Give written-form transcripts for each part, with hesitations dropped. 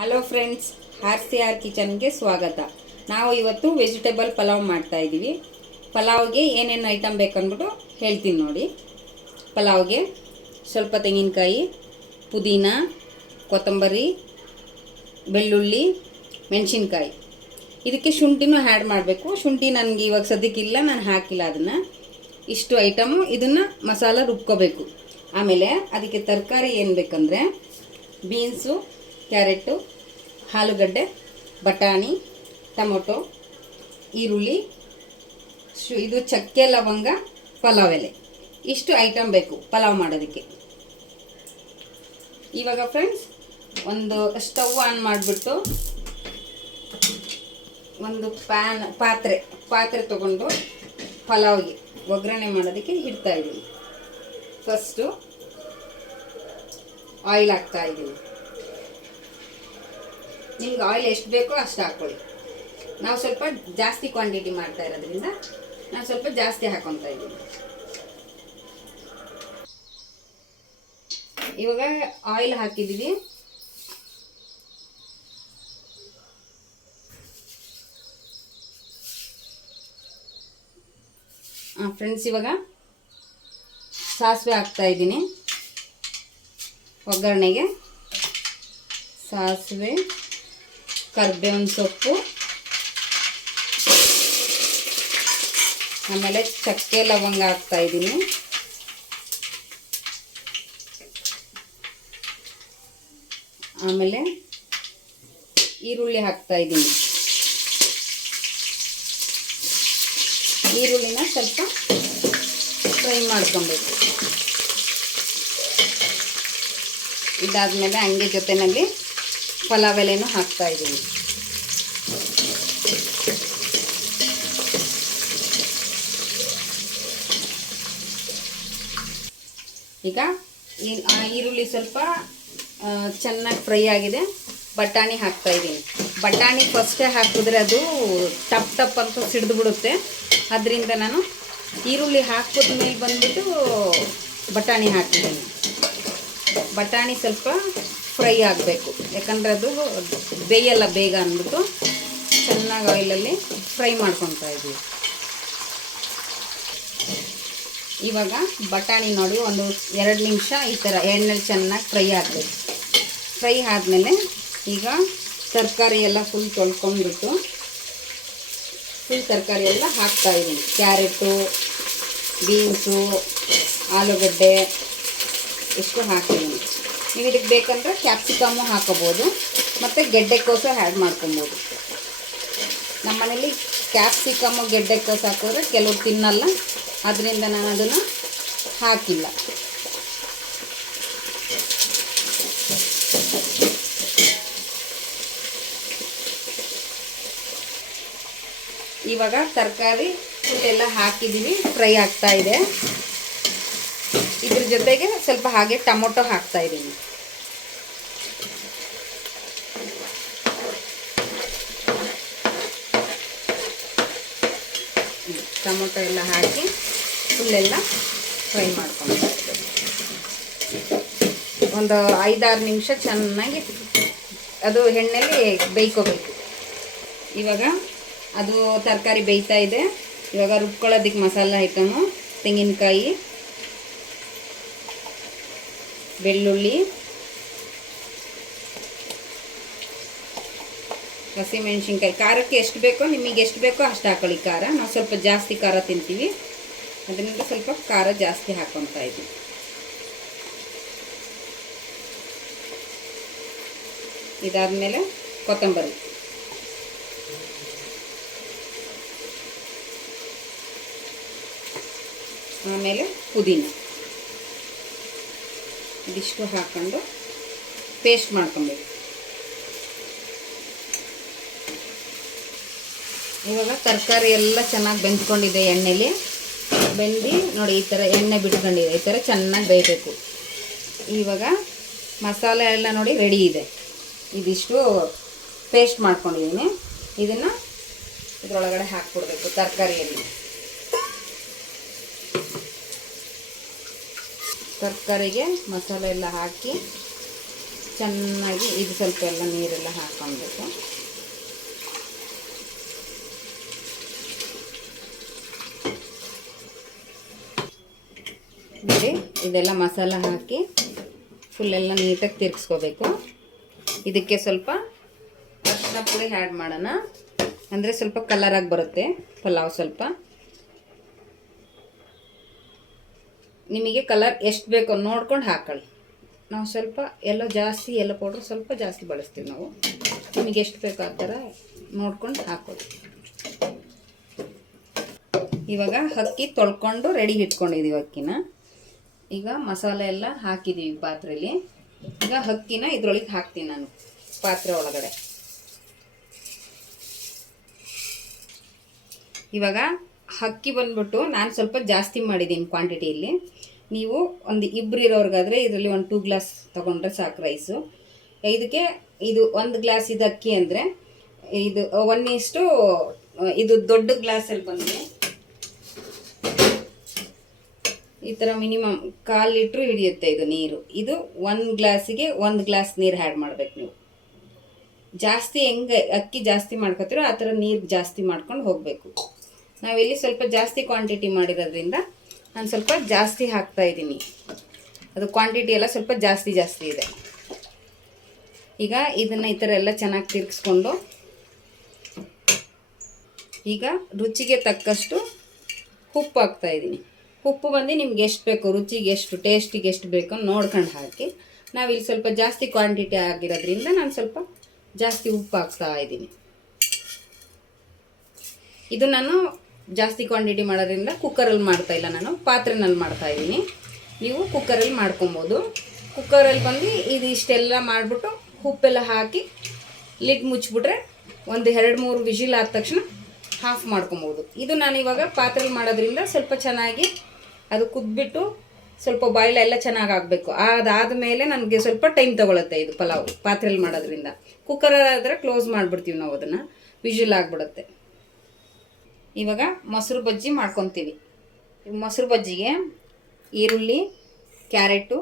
Hello friends, RCR ಕಿಚನ್ಗೆ ಸ್ವಾಗತ. ನಾವು ಇವತ್ತು ವೆಜಿಟೇಬಲ್ ಪಲಾವ್ ಮಾಡ್ತಾ ಇದ್ದೀವಿ. ಪಲಾವ್ಗೆ ಏನೇನು ಐಟಮ್ ಬೇಕಂದ್ಬಿಟ್ಟು ಹೇಳ್ತೀನಿ ನೋಡಿ. ಪಲಾವ್ಗೆ ಸ್ವಲ್ಪ ತೆಂಗಿನಕಾಯಿ, ಪುದೀನ, ಕೊತ್ತಂಬರಿ, ಬೆಳ್ಳುಳ್ಳಿ, ಮೆಣಸಿನ್ಕಾಯಿ. ಇದಕ್ಕೆ ಶುಂಠಿನೂ ಆ್ಯಡ್ ಮಾಡಬೇಕು. ಶುಂಠಿ ನನಗೆ ಇವಾಗ ಸದ್ಯಕ್ಕಿಲ್ಲ, ನಾನು ಹಾಕಿಲ್ಲ ಅದನ್ನು. ಇಷ್ಟು ಐಟಮು ಇದನ್ನು ಮಸಾಲ ರುಬ್ಕೋಬೇಕು. ಆಮೇಲೆ ಅದಕ್ಕೆ ತರಕಾರಿ ಏನು ಬೇಕಂದರೆ ಬೀನ್ಸು, ಕ್ಯಾರೆಟು, ಆಲೂಗಡ್ಡೆ, ಬಟಾಣಿ, ಟೊಮೊಟೊ, ಈರುಳ್ಳಿ, ಇದು ಚಕ್ಕೆ, ಲವಂಗ, ಪಲಾವ್ ಎಲೆ. ಇಷ್ಟು ಐಟಮ್ ಬೇಕು ಪಲಾವ್ ಮಾಡೋದಕ್ಕೆ. ಇವಾಗ ಫ್ರೆಂಡ್ಸ್, ಒಂದು ಸ್ಟವ್ ಆನ್ ಮಾಡಿಬಿಟ್ಟು ಒಂದು ಪಾತ್ರೆ ತೊಗೊಂಡು ಪಲಾವ್ಗೆ ಒಗ್ಗರಣೆ ಮಾಡೋದಕ್ಕೆ ಇಡ್ತಾ ಇದ್ದೀನಿ. ಫಸ್ಟು ಆಯಿಲ್ ಹಾಕ್ತಾ ಇದ್ದೀನಿ. ನಿಮ್ಗೆ ಆಯಿಲ್ ಎಷ್ಟು ಬೇಕೋ ಅಷ್ಟು ಹಾಕ್ಕೊಳ್ಳಿ. ನಾವು ಸ್ವಲ್ಪ ಜಾಸ್ತಿ ಕ್ವಾಂಟಿಟಿ ಮಾಡ್ತಾ ಇರೋದ್ರಿಂದ ನಾನು ಸ್ವಲ್ಪ ಜಾಸ್ತಿ ಹಾಕೊತಾ ಇದ್ದೀನಿ. ಇವಾಗ ಆಯಿಲ್ ಹಾಕಿದ್ದೀವಿ. ಫ್ರೆಂಡ್ಸ್, ಇವಾಗ ಸಾಸಿವೆ ಹಾಕ್ತಾ ಇದ್ದೀನಿ. ಒಗ್ಗರಣೆಗೆ ಸಾಸಿವೆ, ಕರಿಬೇವಿನ ಸೊಪ್ಪು, ಆಮೇಲೆ ಚಕ್ಕೆ, ಲವಂಗ ಹಾಕ್ತಾ ಇದ್ದೀನಿ. ಆಮೇಲೆ ಈರುಳ್ಳಿ ಹಾಕ್ತಾ ಇದ್ದೀನಿ. ಈರುಳ್ಳಿನ ಸ್ವಲ್ಪ ಫ್ರೈ ಮಾಡ್ಕೊಬೇಕು. ಇದಾದ್ಮೇಲೆ ಹಂಗೆ ಜೊತೆಯಲ್ಲಿ ಪಲಾವ್ ಎಲೆನೂ ಹಾಕ್ತಾ ಇದ್ದೀನಿ. ಈಗ ಈರುಳ್ಳಿ ಸ್ವಲ್ಪ ಚೆನ್ನಾಗಿ ಫ್ರೈ ಆಗಿದೆ. ಬಟಾಣಿ ಹಾಕ್ತಾ ಇದ್ದೀನಿ. ಬಟಾಣಿ ಫಸ್ಟೇ ಹಾಕಿದ್ರೆ ಅದು ಟಪ್ ಅಂತ ಸಿಡಿದು ಬಿಡುತ್ತೆ. ಅದರಿಂದ ನಾನು ಈರುಳ್ಳಿ ಹಾಕಿದ ಮೇಲೆ ಬಂದ್ಬಿಟ್ಟು ಬಟಾಣಿ ಹಾಕಿದ್ದೀನಿ. ಬಟಾಣಿ ಸ್ವಲ್ಪ ಫ್ರೈ ಆಗಬೇಕು, ಯಾಕಂದರೆ ಅದು ಬೇಯಲ್ಲ ಬೇಗ ಅಂದ್ಬಿಟ್ಟು ಚೆನ್ನಾಗಿ ಆಯಿಲಲ್ಲಿ ಫ್ರೈ ಮಾಡ್ಕೊತಾ ಇದ್ದೀವಿ. ಇವಾಗ ಬಟಾಣಿ ನೋಡಿ ಒಂದು 2 ನಿಮಿಷ ಈ ಥರ ಎಣ್ಣೆಲಿ ಚೆನ್ನಾಗಿ ಫ್ರೈ ಆಗಬೇಕು. ಫ್ರೈ ಆದಮೇಲೆ ಈಗ ತರಕಾರಿ ಎಲ್ಲ ಫುಲ್ ತೊಳ್ಕೊಂಡ್ಬಿಟ್ಟು ತರಕಾರಿ ಎಲ್ಲ ಹಾಕ್ತಾಯಿದ್ದೀನಿ. ಕ್ಯಾರೆಟು, ಬೀನ್ಸು, ಆಲೂಗಡ್ಡೆ ಇಷ್ಟು ಹಾಕಿದ್ದೀನಿ. ನೀವು ಇದಕ್ಕೆ ಬೇಕಂದ್ರೆ ಕ್ಯಾಪ್ಸಿಕಮ್ಮು ಹಾಕೋಬೋದು ಮತ್ತು ಗೆಡ್ಡೆಕೋಸು ಆ್ಯಡ್ ಮಾಡ್ಕೊಬೋದು. ನಮ್ಮನೇಲಿ ಕ್ಯಾಪ್ಸಿಕಮ್ಮು ಗೆಡ್ಡೆಕೋಸು ಹಾಕಿದ್ರೆ ಕೆಲವರು ತಿನ್ನಲ್ಲ, ಅದರಿಂದ ನಾನು ಅದನ್ನು ಹಾಕಿಲ್ಲ. ಇವಾಗ ತರಕಾರಿ ಫುಲ್ಲೆಲ್ಲ ಹಾಕಿದ್ದೀವಿ, ಫ್ರೈ ಆಗ್ತಾ ಇದೆ. ಇದ್ರ ಜೊತೆಗೆ ಸ್ವಲ್ಪ ಹಾಗೆ ಟೊಮೊಟೊ ಹಾಕ್ತಾ ಇದ್ದೀನಿ. ಟೊಮೊಟೊ ಎಲ್ಲ ಹಾಕಿ ಫುಲ್ಲೆಲ್ಲ ಫ್ರೈ ಮಾಡ್ಕೊಳ್ತಾ ಇದ್ದೀನಿ. ಒಂದು 5-6 ನಿಮಿಷ ಚೆನ್ನಾಗಿ ಅದು ಎಣ್ಣೆಲಿ ಬೇಯ್ಕೋಬೇಕು. ಇವಾಗ ಅದು ತರಕಾರಿ ಬೇಯ್ತಾ ಇದೆ. ಇವಾಗ ರುಬ್ಕೊಳ್ಳೋದಕ್ಕೆ ಮಸಾಲ ಐಟಮು ತೆಂಗಿನಕಾಯಿ, ಬೆಳ್ಳುಳ್ಳಿ, ಹಸಿಮೆಣಸಿನ್ಕಾಯಿ. ಖಾರಕ್ಕೆ ಎಷ್ಟು ಬೇಕೋ ನಿಮಗೆ ಎಷ್ಟು ಬೇಕೋ ಅಷ್ಟು ಹಾಕೊಳ್ಳಿ ಖಾರ. ನಾವು ಸ್ವಲ್ಪ ಜಾಸ್ತಿ ಖಾರ ತಿಂತೀವಿ, ಅದರಿಂದ ಸ್ವಲ್ಪ ಖಾರ ಜಾಸ್ತಿ ಹಾಕ್ಕೊತಾ ಇದ್ದೀವಿ. ಇದಾದಮೇಲೆ ಕೊತ್ತಂಬರಿ, ಆಮೇಲೆ ಪುದೀನ ಇದಿಷ್ಟು ಹಾಕ್ಕೊಂಡು ಪೇಸ್ಟ್ ಮಾಡ್ಕೊಬೇಕು. ಇವಾಗ ತರಕಾರಿ ಎಲ್ಲ ಚೆನ್ನಾಗಿ ಬೆಂದ್ಕೊಂಡಿದೆ. ಎಣ್ಣೆಲಿ ಬೆಂದು ನೋಡಿ ಈ ಥರ ಎಣ್ಣೆ ಬಿಟ್ಕೊಂಡಿದೆ. ಈ ಥರ ಚೆನ್ನಾಗಿ ಬೇಯಬೇಕು. ಇವಾಗ ಮಸಾಲೆ ಎಲ್ಲ ನೋಡಿ ರೆಡಿ ಇದೆ. ಇದಿಷ್ಟು ಪೇಸ್ಟ್ ಮಾಡ್ಕೊಂಡಿದ್ದೀನಿ. ಇದನ್ನು ಇದರೊಳಗಡೆ ಹಾಕ್ಬಿಡ್ಬೇಕು ತರಕಾರಿಯಲ್ಲಿ. ತರಕಾರಿಗೆ ಮಸಾಲೆ ಎಲ್ಲ ಹಾಕಿ ಚೆನ್ನಾಗಿ ಇದು ಸ್ವಲ್ಪ ಎಲ್ಲ ನೀರೆಲ್ಲ ಹಾಕ್ಕೊಳ್ಬೇಕು. ನೋಡಿ, ಇದೆಲ್ಲ ಮಸಾಲ ಹಾಕಿ ಫುಲ್ಲೆಲ್ಲ ನೀಟಾಗಿ ತಿರ್ಗಿಸ್ಕೋಬೇಕು. ಇದಕ್ಕೆ ಸ್ವಲ್ಪ ಅರಿಶಿನ ಪುಡಿ ಆ್ಯಡ್ ಮಾಡೋಣ, ಅಂದರೆ ಸ್ವಲ್ಪ ಕಲರಾಗಿ ಬರುತ್ತೆ ಪಲಾವ್. ಸ್ವಲ್ಪ ನಿಮಗೆ ಕಲರ್ ಎಷ್ಟು ಬೇಕೋ ನೋಡ್ಕೊಂಡು ಹಾಕ್ಕೊಳ್ಳಿ. ನಾವು ಸ್ವಲ್ಪ ಎಲ್ಲೋ ಜಾಸ್ತಿ, ಎಲ್ಲೋ ಪೌಡ್ರ್ ಸ್ವಲ್ಪ ಜಾಸ್ತಿ ಬಳಸ್ತೀವಿ ನಾವು. ನಿಮಗೆ ಎಷ್ಟು ಬೇಕೋ ಆ ಥರ ನೋಡ್ಕೊಂಡು ಹಾಕ್ಕೊಳ್ಳಿ. ಇವಾಗ ಅಕ್ಕಿ ತೊಳ್ಕೊಂಡು ರೆಡಿ ಇಟ್ಕೊಂಡಿದ್ದೀವಿ ಅಕ್ಕಿನ. ಈಗ ಮಸಾಲೆ ಎಲ್ಲ ಹಾಕಿದ್ದೀವಿ ಪಾತ್ರೆಯಲ್ಲಿ. ಈಗ ಅಕ್ಕಿನ ಇದ್ರೊಳಗೆ ಹಾಕ್ತೀನಿ ನಾನು ಪಾತ್ರೆ ಒಳಗಡೆ. ಇವಾಗ ಅಕ್ಕಿ ಬಂದ್ಬಿಟ್ಟು ನಾನು ಸ್ವಲ್ಪ ಜಾಸ್ತಿ ಮಾಡಿದ್ದೀನಿ ಕ್ವಾಂಟಿಟಿಯಲ್ಲಿ. ನೀವು ಒಂದು ಇಬ್ಬರು ಇರೋರ್ಗಾದರೆ ಇದರಲ್ಲಿ 1-2 ಗ್ಲಾಸ್ ತೊಗೊಂಡ್ರೆ ಸಾಕು ರೈಸು. ಇದಕ್ಕೆ ಇದು 1 ಗ್ಲಾಸ್ ಇದು ಅಕ್ಕಿ ಅಂದರೆ ಇದು 1:, ಇದು ದೊಡ್ಡ ಗ್ಲಾಸಲ್ಲಿ ಬಂದರೆ ಈ ಥರ ಮಿನಿಮಮ್ 1/4 ಲೀಟ್ರ್ ಹಿಡಿಯುತ್ತೆ ಇದು ನೀರು. ಇದು 1 ಗ್ಲಾಸಿಗೆ 1 ಗ್ಲಾಸ್ ನೀರು ಆ್ಯಡ್ ಮಾಡಬೇಕು ನೀವು. ಜಾಸ್ತಿ ಹೆಂಗೆ ಅಕ್ಕಿ ಜಾಸ್ತಿ ಮಾಡ್ಕೊತೀರೋ ಆ ಥರ ನೀರು ಜಾಸ್ತಿ ಮಾಡ್ಕೊಂಡು ಹೋಗಬೇಕು. ನಾವಿಲ್ಲಿ ಸ್ವಲ್ಪ ಜಾಸ್ತಿ ಕ್ವಾಂಟಿಟಿ ಮಾಡಿರೋದ್ರಿಂದ ನಾನು ಸ್ವಲ್ಪ ಜಾಸ್ತಿ ಹಾಕ್ತಾಯಿದ್ದೀನಿ. ಅದು ಕ್ವಾಂಟಿಟಿ ಎಲ್ಲ ಸ್ವಲ್ಪ ಜಾಸ್ತಿ ಇದೆ. ಈಗ ಇದನ್ನು ಈ ಥರ ಎಲ್ಲ ಚೆನ್ನಾಗಿ ತಿರ್ಗಿಸ್ಕೊಂಡು ಈಗ ರುಚಿಗೆ ತಕ್ಕಷ್ಟು ಉಪ್ಪು ಹಾಕ್ತಾಯಿದ್ದೀನಿ. ಉಪ್ಪು ಬಂದು ನಿಮ್ಗೆ ಎಷ್ಟು ಬೇಕು, ರುಚಿಗೆ ಎಷ್ಟು, ಟೇಸ್ಟಿಗೆ ಎಷ್ಟು ಬೇಕೋ ನೋಡ್ಕೊಂಡು ಹಾಕಿ. ನಾವಿಲ್ಲಿ ಸ್ವಲ್ಪ ಜಾಸ್ತಿ ಕ್ವಾಂಟಿಟಿ ಆಗಿರೋದ್ರಿಂದ ನಾನು ಸ್ವಲ್ಪ ಜಾಸ್ತಿ ಉಪ್ಪು ಹಾಕ್ತಾಯಿದ್ದೀನಿ. ಇದು ನಾನು ಜಾಸ್ತಿ ಕ್ವಾಂಟಿಟಿ ಮಾಡೋದ್ರಿಂದ ಕುಕ್ಕರಲ್ಲಿ ಮಾಡ್ತಾಯಿಲ್ಲ, ನಾನು ಪಾತ್ರೆನಲ್ಲಿ ಮಾಡ್ತಾಯಿದ್ದೀನಿ. ನೀವು ಕುಕ್ಕರಲ್ಲಿ ಮಾಡ್ಕೊಬೋದು. ಕುಕ್ಕರಲ್ಲಿ ಬಂದು ಇದು ಇಷ್ಟೆಲ್ಲ ಮಾಡಿಬಿಟ್ಟು ಉಪ್ಪೆಲ್ಲ ಹಾಕಿ ಲಿಡ್ ಮುಚ್ಚಿಬಿಟ್ರೆ ಒಂದು 2-3 ವಿಷಿಲ್ ಆದ ತಕ್ಷಣ ಆಫ್ ಮಾಡ್ಕೊಬೋದು. ಇದು ನಾನು ಇವಾಗ ಪಾತ್ರೆಯಲ್ಲಿ ಮಾಡೋದ್ರಿಂದ ಸ್ವಲ್ಪ ಚೆನ್ನಾಗಿ ಅದು ಕುದ್ಬಿಟ್ಟು ಸ್ವಲ್ಪ ಬಾಯ್ಲ್ ಎಲ್ಲ ಚೆನ್ನಾಗಿ ಆಗಬೇಕು. ಅದಾದಮೇಲೆ ನನಗೆ ಸ್ವಲ್ಪ ಟೈಮ್ ತೊಗೊಳುತ್ತೆ ಇದು ಪಲಾವ್ ಪಾತ್ರೆಯಲ್ಲಿ ಮಾಡೋದ್ರಿಂದ. ಕುಕ್ಕರಾದರೆ ಕ್ಲೋಸ್ ಮಾಡಿಬಿಡ್ತೀವಿ ನಾವು, ಅದನ್ನು ವಿಷಿಲ್ ಆಗಿಬಿಡುತ್ತೆ. ಇವಾಗ ಮೊಸರು ಬಜ್ಜಿ ಮಾಡ್ಕೊತೀವಿ. ಮೊಸರು ಬಜ್ಜಿಗೆ ಈರುಳ್ಳಿ, ಕ್ಯಾರೆಟು,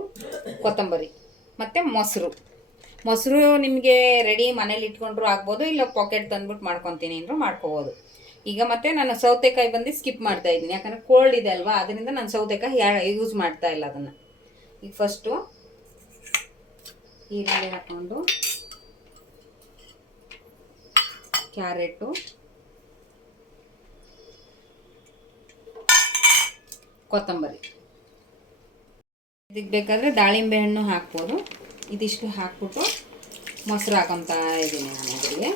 ಕೊತ್ತಂಬರಿ ಮತ್ತು ಮೊಸರು ನಿಮಗೆ ರೆಡಿ ಮನೇಲಿ ಇಟ್ಕೊಂಡ್ರು ಆಗ್ಬೋದು, ಇಲ್ಲ ಪಾಕೆಟ್ ತಂದ್ಬಿಟ್ಟು ಮಾಡ್ಕೊತೀನಿ ಅಂದರೂ ಮಾಡ್ಕೋಬೋದು. ಈಗ ಮತ್ತೆ ನಾನು ಸೌತೆಕಾಯಿ ಬಂದು ಸ್ಕಿಪ್ ಮಾಡ್ತಾ ಇದ್ದೀನಿ, ಯಾಕಂದರೆ ಕೋಲ್ಡ್ ಇದೆ ಅಲ್ವಾ, ಅದರಿಂದ ನಾನು ಸೌತೆಕಾಯಿ ಯೂಸ್ ಮಾಡ್ತಾ ಇಲ್ಲ ಅದನ್ನು. ಈಗ ಫಸ್ಟು ಈರುಳ್ಳಿ ಹಾಕ್ಕೊಂಡು ಕ್ಯಾರೆಟು, ಕೊತ್ತಂಬರಿ, ಇದಕ್ಕೆ ಬೇಕಾದರೆ ದಾಳಿಂಬೆ ಹಣ್ಣು ಹಾಕ್ಬೋದು. ಇದಿಷ್ಟು ಹಾಕ್ಬಿಟ್ಟು ಮೊಸರು ಹಾಕೊತಾ ಇದ್ದೀನಿ ನಾನು ಅದರಲ್ಲಿ.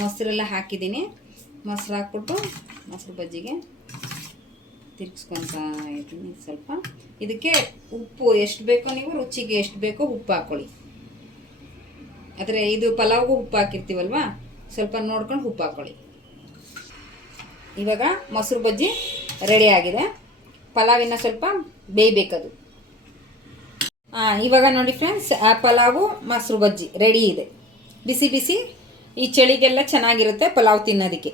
ಮೊಸರೆಲ್ಲ ಹಾಕಿದ್ದೀನಿ. ಮೊಸರು ಹಾಕ್ಬಿಟ್ಟು ಮೊಸರು ಬಜ್ಜಿಗೆ ತಿರ್ಗಿಸ್ಕೊತಾ ಇದ್ದೀನಿ ಸ್ವಲ್ಪ. ಇದಕ್ಕೆ ಉಪ್ಪು ಎಷ್ಟು ಬೇಕೋ, ನೀವು ರುಚಿಗೆ ಎಷ್ಟು ಬೇಕೋ ಉಪ್ಪು ಹಾಕ್ಕೊಳ್ಳಿ. ಆದರೆ ಇದು ಪಲಾವ್ಗೂ ಉಪ್ಪು ಹಾಕಿರ್ತೀವಲ್ವ, ಸ್ವಲ್ಪ ನೋಡ್ಕೊಂಡು ಉಪ್ಪು ಹಾಕ್ಕೊಳ್ಳಿ. ಇವಾಗ ಮೊಸರು ಬಜ್ಜಿ ರೆಡಿ ಆಗಿದೆ. ಪಲಾವಿನ ಸ್ವಲ್ಪ ಬೇಯಬೇಕದು. ಇವಾಗ ನೋಡಿ ಫ್ರೆಂಡ್ಸ್, ಆ ಪಲಾವು ಮೊಸರು ಬಜ್ಜಿ ರೆಡಿ ಇದೆ. ಬಿಸಿ ಬಿಸಿ ಈ ಚಳಿಗೆಲ್ಲ ಚೆನ್ನಾಗಿರುತ್ತೆ ಪಲಾವ್ ತಿನ್ನೋದಕ್ಕೆ.